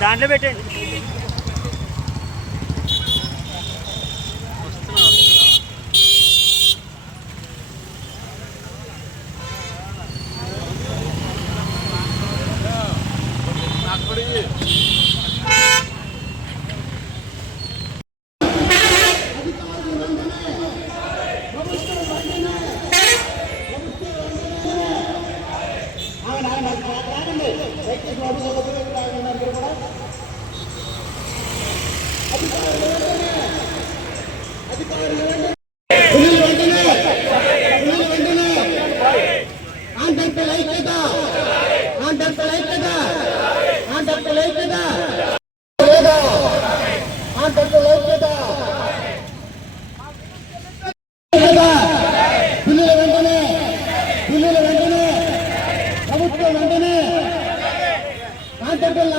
దాంట్లో పెట్టండి.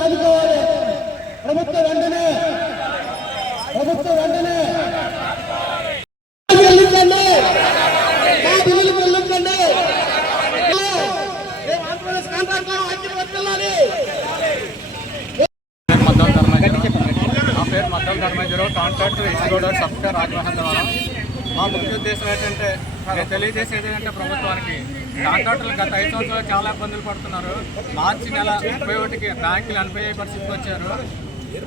ఆదుకోవాలి ప్రభుత్వం వెంటనే నా పేరు మద్దం ధర్మేశ్వరరావు, కాంట్రాక్టర్ ఇసుగోడూరు సబ్ రాజమహేంద్రవరం. మా ముఖ్య ఉద్దేశం ఏంటంటే నేను తెలియజేసేది ఏంటంటే ప్రభుత్వానికి కాంట్రాక్టర్లు గత 5 సంవత్సరాలు చాలా ఇబ్బందులు పడుతున్నారు. మార్చి నెల 31కి బ్యాంకులు అనిపోయే పరిస్థితికి వచ్చారు.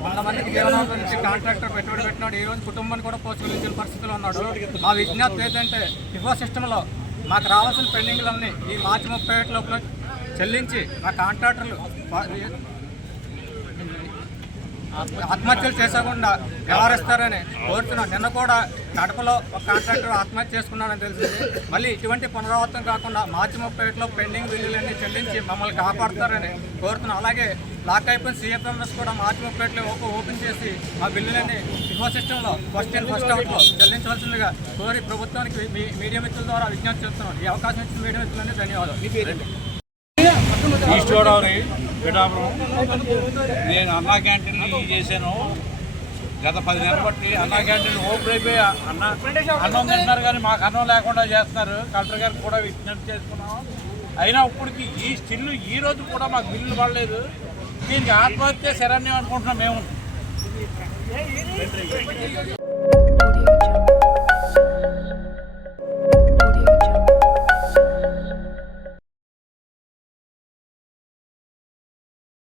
100 మందికి జీవనోపాధి నుంచి కాంట్రాక్టర్ పెట్టుబడి పెట్టినాడు. ఈ రోజు కుటుంబాన్ని కూడా పోషించిన పరిస్థితిలో ఉన్నాడు. మా విజ్ఞప్తి ఏంటంటే ఇఫో సిస్టంలో మాకు రావాల్సిన పెండింగ్లన్నీ ఈ మార్చి 31 లోపల చెల్లించి మా కాంట్రాక్టర్లు ఆత్మహత్యలు చేసకుండా వ్యవహరిస్తారని కోరుతున్నాను. నిన్న కూడా కడపలో ఒక కాంట్రాక్టర్ ఆత్మహత్య చేసుకున్నాడని తెలిసింది. మళ్ళీ ఇటువంటి పునరావృతం కాకుండా మార్చి 31లో పెండింగ్ బిల్లులన్నీ చెల్లించి మమ్మల్ని కాపాడుతారని కోరుతున్నాం. అలాగే లాక్ అయిపోయిన సిఎఫ్ఎంఎస్ కూడా మార్చి 31లో ఓపెన్ చేసి మా బిల్లులన్నీ ఇన్ఫో సిస్టంలో ఫస్ట్ అవుట్లో చెల్లించవలసిందిగా కోరి ప్రభుత్వానికి మీడియా మిత్రుల ద్వారా విజ్ఞప్తి చేస్తున్నాను. ఈ అవకాశం ఇచ్చిన మీడియా మిత్రులని ధన్యవాదాలు. ఈస్ట్ గోదావరి పిఠాపురం. నేను అన్నా క్యాంటీన్ చేశాను. గత 10 నెలలు బట్టి అన్నా క్యాంటీన్ ఓపెన్ అయిపోయి అన్నం తింటున్నారు, కానీ మాకు అన్నం లేకుండా చేస్తున్నారు. కలెక్టర్ గారికి కూడా విజ్ఞప్తి చేసుకున్నాం. అయినా ఇప్పటికి ఈ స్టిల్ ఈ రోజు కూడా మాకు బిల్లులు పడలేదు. దీనికి ఆత్మహత్య శరణ్యం అనుకుంటున్నాం మేము.